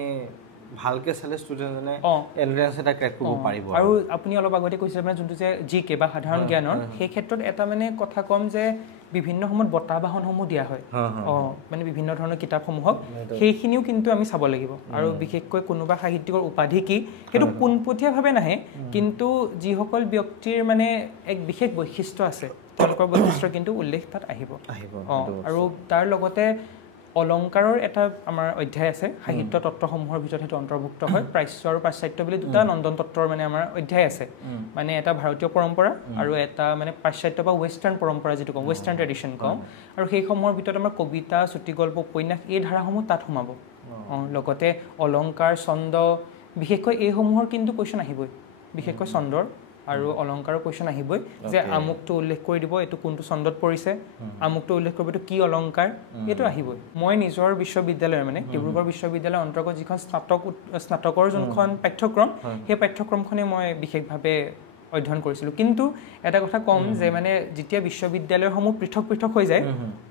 ভালকে চালে ষ্টুডেণ্টজনে এন্ট্ৰেন্স এটা ক্ৰেক কৰিব পাৰিব আৰু আপুনি অলপ আগতে কৈছিলে মানে যোনটো যে জিকে বা সাধাৰণ জ্ঞানৰ সেই ক্ষেত্ৰত এটা মানে কথা কম যে বিভিন্ন সময়ত বঁটা বাহনসমূহ দিয়া হয় মানে বিভিন্ন ধৰণৰ কিতাপসমূহক সেইখিনিও কিন্তু আমি চাব লাগিব আৰু বিশেষকৈ কোনোবা সাহিত্যিকৰ উপাধি কি সেইটো পোনপটীয়াভাৱে নাহে কিন্তু যিসকল ব্যক্তিৰ মানে এক বিশেষ বৈশিষ্ট্য আছে তেওঁলোকৰ বৈশিষ্ট্য কিন্তু উল্লেখ তাত আহিব আৰু তাৰ লগতে অলংকাৰৰ এটা আমাৰ অধ্যায় আছে সাহিত্য তত্ত্বসমূহৰ ভিতৰত সেইটো অন্তৰ্ভুক্ত হয় প্ৰাচ্য আৰু পাশ্চাত্য বুলি দুটা নন্দন তত্ত্বৰ মানে আমাৰ অধ্যায় আছে মানে এটা ভাৰতীয় পৰম্পৰা আৰু এটা মানে পাশ্চাত্য বা ৱেষ্টাৰ্ণ পৰম্পৰা যিটো কওঁ ৱেষ্টাৰ্ণ ট্ৰেডিশ্যন কওঁ আৰু সেইসমূহৰ ভিতৰত আমাৰ কবিতা চুটিগল্প উপন্যাস এই ধাৰাসমূহ তাত সোমাব লগতে অলংকাৰ ছন্দ বিশেষকৈ এইসমূহৰ কিন্তু কুৱেশ্যন আহিবই বিশেষকৈ ছন্দৰ আৰু অলংকাৰৰ কুৱেশ্যন আহিবই যে আমুকটো উল্লেখ কৰি দিব এইটো কোনটো ছন্দত পৰিছে আমুকটো উল্লেখ কৰিব এইটো কি অলংকাৰ এইটো আহিবই মই নিজৰ বিশ্ববিদ্যালয়ৰ মানে ডিব্ৰুগড় বিশ্ববিদ্যালয়ৰ অন্তৰ্গত যিখন স্নাতকৰ যোনখন পাঠ্যক্ৰম সেই পাঠ্যক্ৰমখনে মই বিশেষভাৱে অধ্যয়ন কৰিছিলোঁ কিন্তু এটা কথা কম যে মানে যেতিয়া বিশ্ববিদ্যালয়সমূহ পৃথক পৃথক হৈ যায়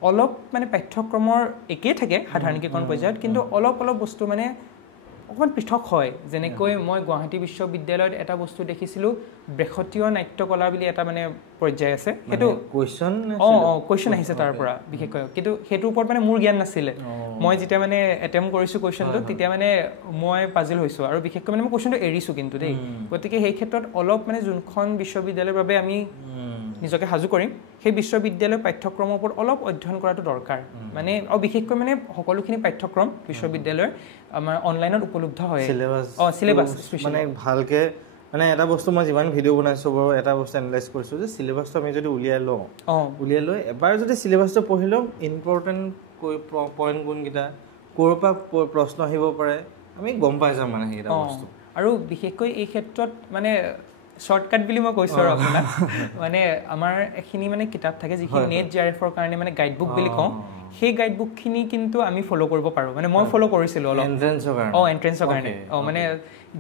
অলপ মানে পাঠ্যক্ৰমৰ একেই থাকে সাধাৰণীকৰণ পৰ্যায়ত কিন্তু অলপ বস্তু মানে অকণমান পৃথক হয় যেনেকৈ মই গুৱাহাটী বিশ্ববিদ্যালয়ত এটা বস্তু দেখিছিলোঁ বৃহতীয় নাট্যকলা বুলি এটা মানে পৰ্যায় আছে সেইটো কুৱেশ্যন আহিছে তাৰ পৰা বিশেষকৈ কিন্তু সেইটোৰ ওপৰত মানে মোৰ জ্ঞান নাছিলে মই যেতিয়া মানে এটেম্প কৰিছোঁ কুৱেশ্যনটো তেতিয়া মানে মই পাজিল হৈছোঁ আৰু বিশেষকৈ মানে মই কুৱেশ্যনটো এৰিছোঁ কিন্তু দেই গতিকে সেই ক্ষেত্ৰত অলপ মানে যোনখন বিশ্ববিদ্যালয়ৰ বাবে আমি নিজকে সাজু কৰিম সেই বিশ্ববিদ্যালয়ৰ পাঠ্যক্ৰমৰ ওপৰত অলপ অধ্যয়ন কৰাটো দৰকাৰ মানে আৰু বিশেষকৈ মানে সকলোখিনি পাঠ্যক্ৰম বিশ্ববিদ্যালয়ৰ আমাৰ অনলাইনত উপলব্ধ হয় চিলেবাছ মানে ভালকে মানে এটা বস্তু মই যিমান ভিডিঅ' বনাইছোঁ বাৰু এটা বস্তু এনালাইজ কৰিছোঁ যে চিলেবাছটো আমি যদি উলিয়াই লৈ এবাৰ যদি চিলেবাছটো পঢ়ি লওঁ ইম্পৰ্টেণ্ট পইণ্ট কোনকেইটা ক'ৰ পৰা প্ৰশ্ন আহিব পাৰে আমি গম পাই যাম মানে সেইকেইটা বস্তু আৰু বিশেষকৈ এই ক্ষেত্ৰত মানে শ্বৰ্টকাট বুলি মই কৈছোঁ আৰু আপোনাক মানে আমাৰ এইখিনি মানে কিতাপ থাকে যিখিনি নেট JRF-ৰ কাৰণে মানে গাইডবুক বুলি কওঁ সেই গাইড বুকখিনি কিন্তু আমি ফ'ল' কৰিব পাৰোঁ মানে মই ফ'ল' কৰিছিলোঁ অলপ এণ্ট্ৰেঞ্চৰ কাৰণে মানে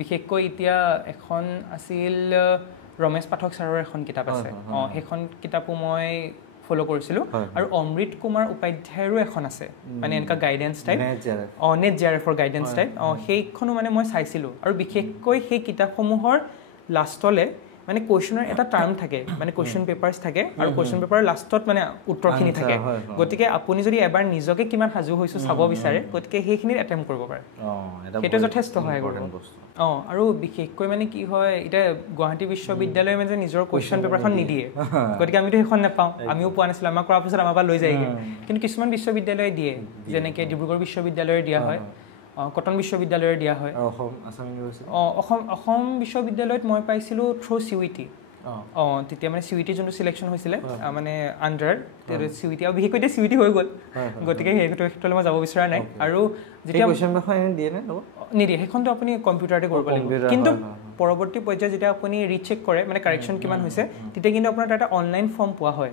বিশেষকৈ এতিয়া এখন আছিল ৰমেশ পাঠক ছাৰৰ এখন কিতাপ আছে সেইখন কিতাপো মই ফ'ল' কৰিছিলোঁ আৰু অমৃত কুমাৰ উপাধ্যায়ৰো এখন আছে মানে এনেকুৱা গাইডেঞ্চ টাইপ নেট JRFৰ গাইডেঞ্চ টাইপ সেইখনো মানে মই চাইছিলোঁ আৰু বিশেষকৈ সেই কিতাপসমূহৰ লাষ্টলৈ মানে কুৱেশ্যনৰ এটা টাৰ্ম থাকে মানে কুৱেশ্যন পেপাৰ্ছ থাকে আৰু কুৱেশ্যন পেপাৰৰ লাষ্টত মানে উত্তৰখিনি থাকে গতিকে আপুনি যদি এবাৰ নিজকে কিমান সাজু হৈছোঁ চাব বিচাৰে গতিকে সেইখিনিত এটেম্প কৰিব পাৰে সেইটো যথেষ্ট সহায় কৰিব আৰু বিশেষকৈ মানে কি হয় এতিয়া গুৱাহাটী বিশ্ববিদ্যালয়ে মানে নিজৰ কুৱেশ্যন পেপাৰখন নিদিয়ে গতিকে আমিতো সেইখন নাপাওঁ আমিও পোৱা নাছিলোঁ আমাক কৰাৰ পিছত আমাৰ পৰা লৈ যায়গৈ কিন্তু কিছুমান বিশ্ববিদ্যালয়ে দিয়ে যেনেকৈ ডিব্ৰুগড় বিশ্ববিদ্যালয়ৰ দিয়া হয় কটন বিশ্ববিদ্যালয়ৰ দিয়া হয় অসম বিশ্ববিদ্যালয়ত মই পাইছিলোঁ থ্ৰু CUET তেতিয়া মানে CUET যোনটো চিলেকশ্যন হৈছিলে মানে আণ্ডাৰ CUET আৰু বিশেষকৈ এতিয়া CUET হৈ গ'ল গতিকে সেইটো ক্ষেত্ৰলৈ মই যাব বিচৰা নাই আৰু যেতিয়া নিদিয়ে সেইখনটো আপুনি কম্পিউটাৰতে কৰিব লাগিব কিন্তু পৰৱৰ্তী পৰ্যায়ত যেতিয়া আপুনি ৰিচেক কৰে মানে কাৰেকশ্যন কিমান হৈছে তেতিয়া কিন্তু আপোনাৰ এটা অনলাইন ফৰ্ম পোৱা হয়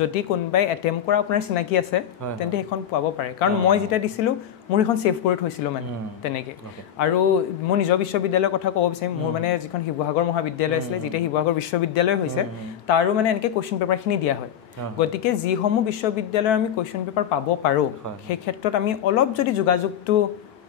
যদি কোনোবাই এটেম্প কৰা আপোনাৰ চিনাকি আছে তেন্তে সেইখন পাব পাৰে কাৰণ মই যেতিয়া দিছিলোঁ মোৰ সেইখন ছেভ কৰি থৈছিলোঁ মানে তেনেকৈ আৰু মোৰ নিজৰ বিশ্ববিদ্যালয়ৰ কথা ক'ব বিচাৰিম মোৰ মানে যিখন শিৱসাগৰ মহাবিদ্যালয় আছিলে যেতিয়া শিৱসাগৰ বিশ্ববিদ্যালয় হৈছে তাৰো মানে এনেকৈ কুৱেশ্যন পেপাৰখিনি দিয়া হয় গতিকে যিসমূহ বিশ্ববিদ্যালয়ৰ আমি কুৱেশ্যন পেপাৰ পাব পাৰোঁ সেই ক্ষেত্ৰত আমি অলপ যদি যোগাযোগটো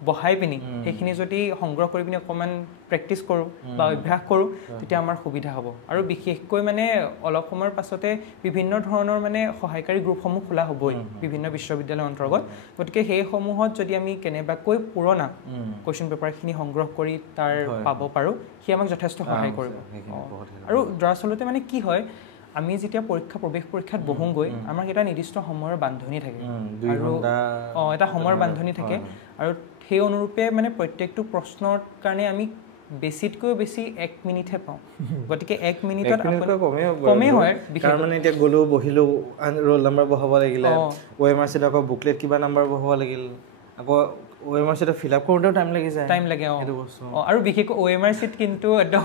বহাই পিনি সেইখিনি যদি সংগ্ৰহ কৰি পিনি অকণমান প্ৰেক্টিছ কৰোঁ বা অভ্যাস কৰোঁ তেতিয়া আমাৰ সুবিধা হ'ব আৰু বিশেষকৈ মানে অলপ সময়ৰ পাছতে বিভিন্ন ধৰণৰ মানে সহায়কাৰী গ্ৰুপসমূহ খোলা হ'বই বিভিন্ন বিশ্ববিদ্যালয়ৰ অন্তৰ্গত গতিকে সেইসমূহত যদি আমি কেনেবাকৈ পুৰণা কুৱেশ্যন পেপাৰখিনি সংগ্ৰহ কৰি তাৰ পাব পাৰোঁ সি আমাক যথেষ্ট সহায় কৰিব আৰু দৰাচলতে মানে কি হয় আমি যেতিয়া প্ৰৱেশ পৰীক্ষাত বহোঁগৈ আমাৰ এটা নিৰ্দিষ্ট সময়ৰ বান্ধনি থাকে আৰু এটা সময়ৰ বান্ধনি থাকে আৰু সেই অনুৰূপে মানে প্ৰত্যেকটো প্ৰশ্নৰ কাৰণে আমি বেছিতকৈ বেছি 1 মিনিটহে পাওঁ গতিকে 1 মিনিটত কমেই হয় মানে এতিয়া গ'লো বহিলোঁ ৰোল নাম্বাৰ বহাব লাগিলে OMR চিট আকৌ বুকলেট কিবা নাম্বাৰ বহাব লাগিল আকৌ OMR চিট ফিল আপ কৰোঁতেও টাইম লাগে আৰু বিশেষকৈ OMR চিট কিন্তু একদম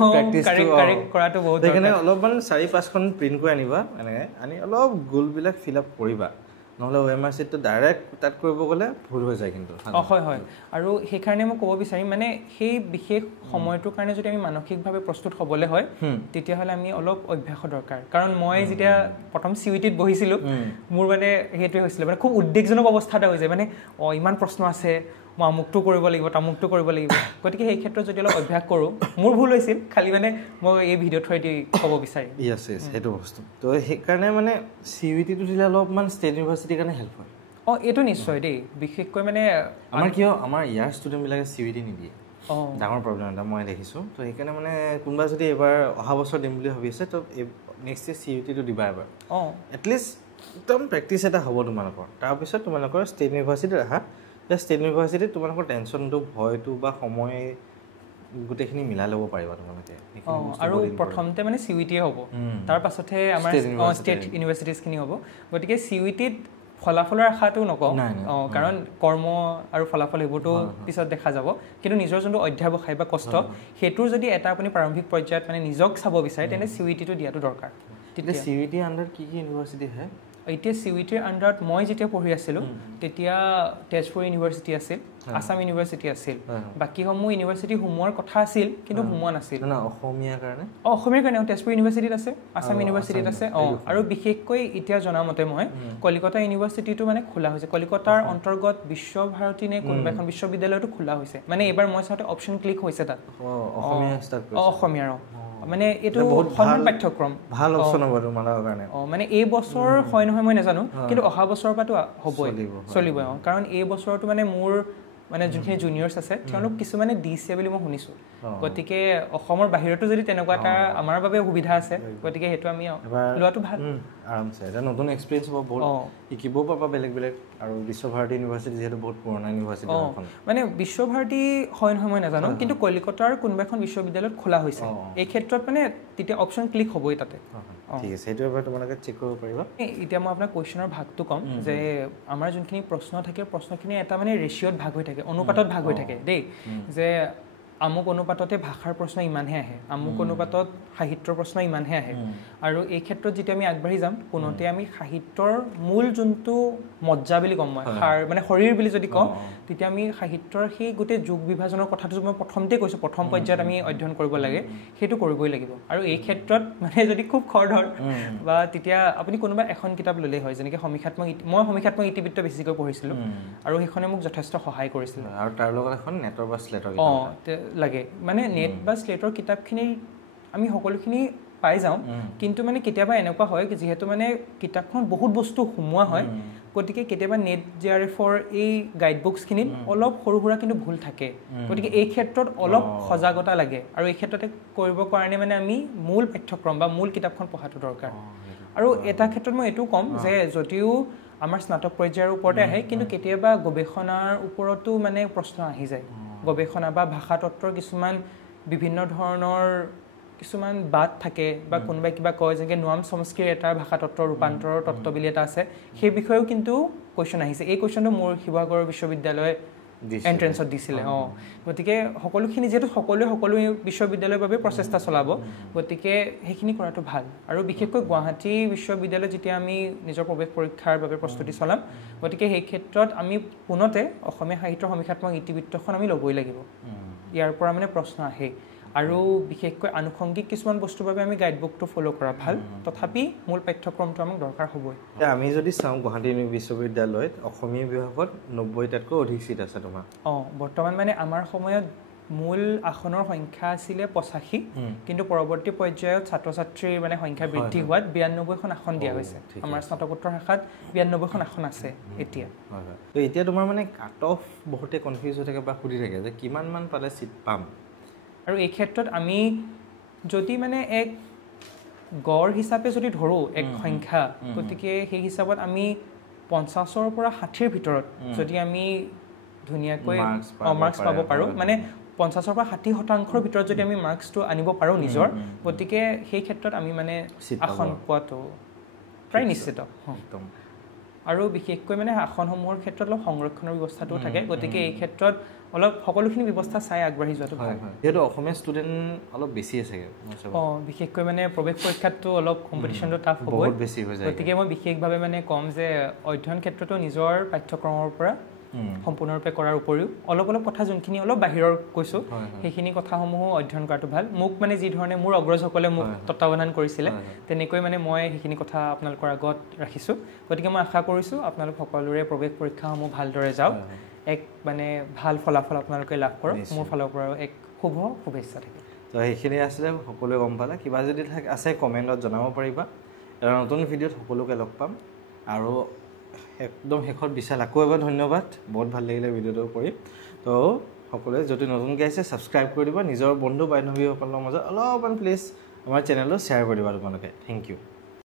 কাৰেক্ট কৰাটো বহুত সেইকাৰণে অলপমান 4-5খন প্ৰিণ্ট কৰি আনিবা এনেকৈ আনি অলপ গোলবিলাক ফিল আপ কৰিবা নহ'লে OMR চিটটো ডাইৰেক্ট তাত কৰিব গ'লে ভুল হৈ যায় কিন্তু হয় আৰু সেইকাৰণে মই ক'ব বিচাৰিম মানে সেই বিশেষ সময়টোৰ কাৰণে যদি আমি মানসিকভাৱে প্ৰস্তুত হ'বলৈ হয় তেতিয়াহ'লে আমি অলপ অভ্যাসৰ দৰকাৰ কাৰণ মই যেতিয়া প্ৰথম CUETত বহিছিলোঁ মোৰ মানে সেইটোৱে হৈছিলে মানে খুব উদ্বেগজনক অৱস্থা এটা হৈ যায় মানে ইমান প্ৰশ্ন আছে মই আমুকটো কৰিব লাগিব তামুকটো কৰিব লাগিব গতিকে সেই ক্ষেত্ৰত যদি অলপ অভ্যাস কৰোঁ মোৰ ভুল হৈছিল খালি মানে মই এই ভিডিঅ' থ্ৰুৱেদি ক'ব বিচাৰিম সেইটো বস্তু তো সেইকাৰণে মানে CUETটো দিলে অলপমান ষ্টেট ইউনিভাৰ্চিটিৰ কাৰণে হেল্প হয় এইটো নিশ্চয় দেই বিশেষকৈ মানে আমাৰ ইয়াৰ ষ্টুডেণ্টবিলাকে CUET নিদিয়ে ডাঙৰ প্ৰব্লেম এটা মই দেখিছোঁ তো সেইকাৰণে মানে কোনোবা যদি এইবাৰ অহা বছৰ দিম বুলি ভাবি আছে তো নেক্সট ইয়েৰ CUETটো দিবা এবাৰ এটলিষ্ট একদম প্ৰেক্টিছ এটা হ'ব তোমালোকৰ তাৰপিছত তোমালোকৰ ষ্টেট ইউনিভাৰ্চিটিত আহা ষ্টেট ইউনিভাৰ্চিটিত তোমালোকৰ টেনশ্যনটো ভয়টো বা সময় গোটেইখিনি মিলাই ল'ব পাৰিবা তোমালোকে আৰু প্ৰথমতে মানে CUETয়ে হ'ব তাৰ পাছতহে আমাৰ ষ্টেট ইউনিভাৰ্চিটিজখিনি হ'ব গতিকে CUETত ফলাফলৰ আশাটো নকওঁ কাৰণ কৰ্ম আৰু ফলাফল সেইবোৰতো পিছত দেখা যাব কিন্তু নিজৰ যোনটো অধ্যাৱসায় বা কষ্ট সেইটোৰ যদি এটা আপুনি প্ৰাৰম্ভিক পৰ্যায়ত মানে নিজক চাব বিচাৰে তেন্তে CUETটো দিয়াটো দৰকাৰ তেতিয়া CUETৰ আণ্ডাৰত কি ইউনিভাৰ্চিটি হয় এতিয়া CUETৰ আণ্ডাৰত মই যেতিয়া পঢ়ি আছিলোঁ তেতিয়া তেজপুৰ ইউনিভাৰ্চিটি আছিল আছাম ইউনিভাৰ্চিটি আছিল বাকীসমূহ ইউনিভাৰ্চিটি সোমোৱাৰ কথা আছিল কিন্তু সোমোৱা নাছিল অসমীয়াৰ কাৰণে তেজপুৰ ইউনিভাৰ্চিটিত আছে আছাম ইউনিভাৰ্চিটিত আছে আৰু বিশেষকৈ এতিয়া জনামতে মই কলিকতা ইউনিভাৰ্চিটিটো মানে খোলা হৈছে কলিকতাৰ অন্তৰ্গত বিশ্বভাৰতী নে কোনোবা এখন বিশ্ববিদ্যালয়তো খোলা হৈছে মানে এইবাৰ মই চাওঁতে অপশ্যন ক্লিক হৈছে তাত অসমীয়াৰ মানে এইটো সমান পাঠ্যক্ৰম ভাল অপশ্যন হ'ব তোমালোকৰ কাৰণে মানে এই বছৰ হয় নহয় মই নাজানো কিন্তু অহা বছৰৰ পৰাতো হ'বই চলিব কাৰণ এই বছৰটো মানে মোৰ মানে যোনখিনি জুনিয়ৰ্ছ আছে তেওঁলোক কিছুমানে দিছে বুলি মই শুনিছোঁ গতিকে অসমৰ বাহিৰতো যদি তেনেকুৱা এটা আমাৰ বাবে সুবিধা আছে গতিকে সেইটো আমি লোৱাটো ভাল আৰামছে এটা নতুন এক্সপিৰিয়েঞ্চ হ'ব বহুত শিকিবও পাবা বেলেগ আৰু বিশ্বভাৰতী ইউনিভাৰ্চিটি যিহেতু বহুত পুৰণা ইউনিভাৰ্চিটি মানে বিশ্বভাৰতী হয় নহয় মই নাজানো কিন্তু কলিকতাৰ কোনোবা এখন বিশ্ববিদ্যালয়ত খোলা হৈছে এই ক্ষেত্ৰত মানে তেতিয়া অপশ্যন ক্লিক হ'বই তাতে ঠিক আছে সেইটো এবাৰ তোমালোকে চেক কৰিব পাৰিবা এতিয়া মই আপোনাক কুৱেশ্যনৰ ভাগটো ক'ম যে আমাৰ যোনখিনি প্ৰশ্ন থাকে প্ৰশ্নখিনি এটা মানে ৰেচিঅ'ত ভাগ হৈ থাকে অনুপাতত ভাগ হৈ থাকে দেই যে আমুক অনুপাততে ভাষাৰ প্ৰশ্ন ইমানহে আহে, আমুক অনুপাতত সাহিত্যৰ প্ৰশ্ন ইমানহে আহে। আৰু এই ক্ষেত্ৰত যেতিয়া আমি আগবাঢ়ি যাম কোনোতে আমি সাহিত্যৰ মূল যোনটো মজ্জা বুলি ক'ম মই, মানে শৰীৰ বুলি যদি কওঁ, তেতিয়া আমি সাহিত্যৰ সেই গোটেই যুগ বিভাজনৰ কথাটো মই প্ৰথমতে কৈছোঁ, প্ৰথম পৰ্যায়ত আমি অধ্যয়ন কৰিব লাগে, সেইটো কৰিবই লাগিব। আৰু এই ক্ষেত্ৰত মানে যদি খুব খৰধৰ বা তেতিয়া আপুনি কোনোবা এখন কিতাপ ল'লেই হয়, যেনেকৈ মই সমীক্ষাত্মক ইতিবৃত্ত বেছিকৈ পঢ়িছিলোঁ আৰু সেইখনে মোক যথেষ্ট সহায় কৰিছিল। আৰু তাৰ লগত এখন নেটৰ বা শ্লেটৰ লাগে, মানে নেট বা শ্লেটৰ কিতাপখিনি আমি সকলোখিনি পাই যাওঁ, কিন্তু মানে কেতিয়াবা এনেকুৱা হয় যিহেতু মানে কিতাপখনত বহুত বস্তু সোমোৱা হয়, গতিকে কেতিয়াবা নেট JRFৰ এই গাইড বুকছখিনিত অলপ সৰু সুৰা কিন্তু ভুল থাকে। গতিকে এই ক্ষেত্ৰত অলপ সজাগতা লাগে, আৰু এই ক্ষেত্ৰতে কৰিবৰ কাৰণে মানে আমি মূল পাঠ্যক্ৰম বা মূল কিতাপখন পঢ়াটো দৰকাৰ। আৰু এটা ক্ষেত্ৰত মই এইটো ক'ম যে যদিও আমাৰ স্নাতক পৰ্যায়ৰ ওপৰতে আহে, কিন্তু কেতিয়াবা গৱেষণাৰ ওপৰতো মানে প্ৰশ্ন আহি যায়। গৱেষণা বা ভাষাতত্বৰ কিছুমান বিভিন্ন ধৰণৰ কিছুমান বাদ থাকে, বা কোনোবাই কিবা কয় যেনেকৈ নোৱাম চমস্কিৰ এটা ভাষাতত্বৰ ৰূপান্তৰৰ তত্ত্ব বুলি এটা আছে, সেই বিষয়েও কিন্তু কুৱেশ্যন আহিছে। এই কুৱেশ্যনটো মোৰ শিৱসাগৰ বিশ্ববিদ্যালয় এণ্ট্ৰেঞ্চত দিছিলে। গতিকে সকলোখিনি যিহেতু সকলো বিশ্ববিদ্যালয়ৰ বাবে প্ৰচেষ্টা চলাব, গতিকে সেইখিনি কৰাটো ভাল। আৰু বিশেষকৈ গুৱাহাটী বিশ্ববিদ্যালয়ত যেতিয়া আমি নিজৰ প্ৰৱেশ পৰীক্ষাৰ বাবে প্ৰস্তুতি চলাম, গতিকে সেই ক্ষেত্ৰত আমি পোনতে অসমীয়া সাহিত্যৰ সমীক্ষাত্মক ইতিবৃত্তখন আমি ল'বই লাগিব। ইয়াৰ পৰা মানে প্ৰশ্ন আহে, আৰু বিশেষকৈ আনুষংগিক কিছুমান বস্তুৰ বাবে আমি গাইডবুকটো ফ'ল' কৰা ভাল, তথাপি মূল পাঠ্যক্ৰমটো আমাক দৰকাৰ হ'বই। আমি যদি চাওঁ গুৱাহাটী বিশ্ববিদ্যালয়ত অসমীয়া বিভাগত 90টাতকৈ অধিক চিট আছে তোমাৰ। বৰ্তমান মানে আমাৰ সময়ত মূল আসনৰ সংখ্যা আছিলে 85, কিন্তু পৰৱৰ্তী পৰ্যায়ত ছাত্ৰ ছাত্ৰীৰ মানে সংখ্যা বৃদ্ধি হোৱাত 92খন আসন দিয়া হৈছে। আমাৰ স্নাতকোত্তৰ শাখাত 92খন আসন আছে এতিয়া। তো এতিয়া তোমাৰ মানে কাট অফ বহুতে কনফিউজ হৈ থাকে বা সুধি থাকে যে কিমান মান পালে চিট পাম। আৰু এই ক্ষেত্ৰত আমি যদি মানে এক গড় হিচাপে যদি ধৰোঁ এক সংখ্যা, গতিকে সেই হিচাপত আমি 50ৰ পৰা 60ৰ ভিতৰত যদি আমি ধুনীয়াকৈ মাৰ্কছ পাব পাৰোঁ, মানে 50ৰ পৰা 60% ভিতৰত যদি আমি মাৰ্কছটো আনিব পাৰোঁ নিজৰ, গতিকে সেই ক্ষেত্ৰত আমি মানে আসন পোৱাটো প্ৰায় নিশ্চিত। আৰু বিশেষকৈ মানে আসনসমূহৰ ক্ষেত্ৰত অলপ সংৰক্ষণৰ ব্যৱস্থাটোও থাকে, গতিকে এই ক্ষেত্ৰত অলপ সকলোখিনি ব্যৱস্থা চাই আগবাঢ়ি যোৱাটো ভাল। যিহেতু অসমীয়া ষ্টুডেণ্ট অলপ বেছি আছে, বিশেষকৈ মানে প্ৰৱেশ পৰীক্ষাতটো অলপ কম্পিটিশ্যনটো টাফ হ'ব, বেছি হৈ যায়। গতিকে মই বিশেষভাৱে মানে ক'ম যে অধ্যয়ন ক্ষেত্ৰতো নিজৰ পাঠ্যক্ৰমৰ পৰা সম্পূৰ্ণৰূপে কৰাৰ উপৰিও অলপ কথা যোনখিনি অলপ বাহিৰৰ কৈছোঁ, সেইখিনি কথাসমূহো অধ্যয়ন কৰাটো ভাল। মোক মানে যি ধৰণে মোৰ অগ্ৰজসকলে মোক তত্বাৱধান কৰিছিলে, তেনেকৈ মানে মই সেইখিনি কথা আপোনালোকৰ আগত ৰাখিছোঁ। গতিকে মই আশা কৰিছোঁ আপোনালোক সকলোৰে প্ৰৱেশ পৰীক্ষাসমূহ ভালদৰে যাওক, এক মানে ভাল ফলাফল আপোনালোকে লাভ কৰক। মোৰ ফালৰ পৰাও এক শুভেচ্ছা থাকে। তো সেইখিনি আছিলে, সকলোৱে গম পালে। কিবা যদি আছে কমেণ্টত জনাব পাৰিবা। এটা নতুন ভিডিঅ'ত সকলোকে লগ পাম। আৰু একদম শেষত বিশাল আকৌ এবাৰ ধন্যবাদ, বহুত ভাল লাগিলে ভিডিঅ'টো কৰি। তো সকলোৱে যদি নতুনকৈ আহিছে ছাবস্ক্ৰাইব কৰি দিবা, নিজৰ বন্ধু বান্ধৱীসকলৰ মাজত অলপমান প্লিজ আমাৰ চেনেলটো শ্বেয়াৰ কৰি দিবা তোমালোকে। Thank U.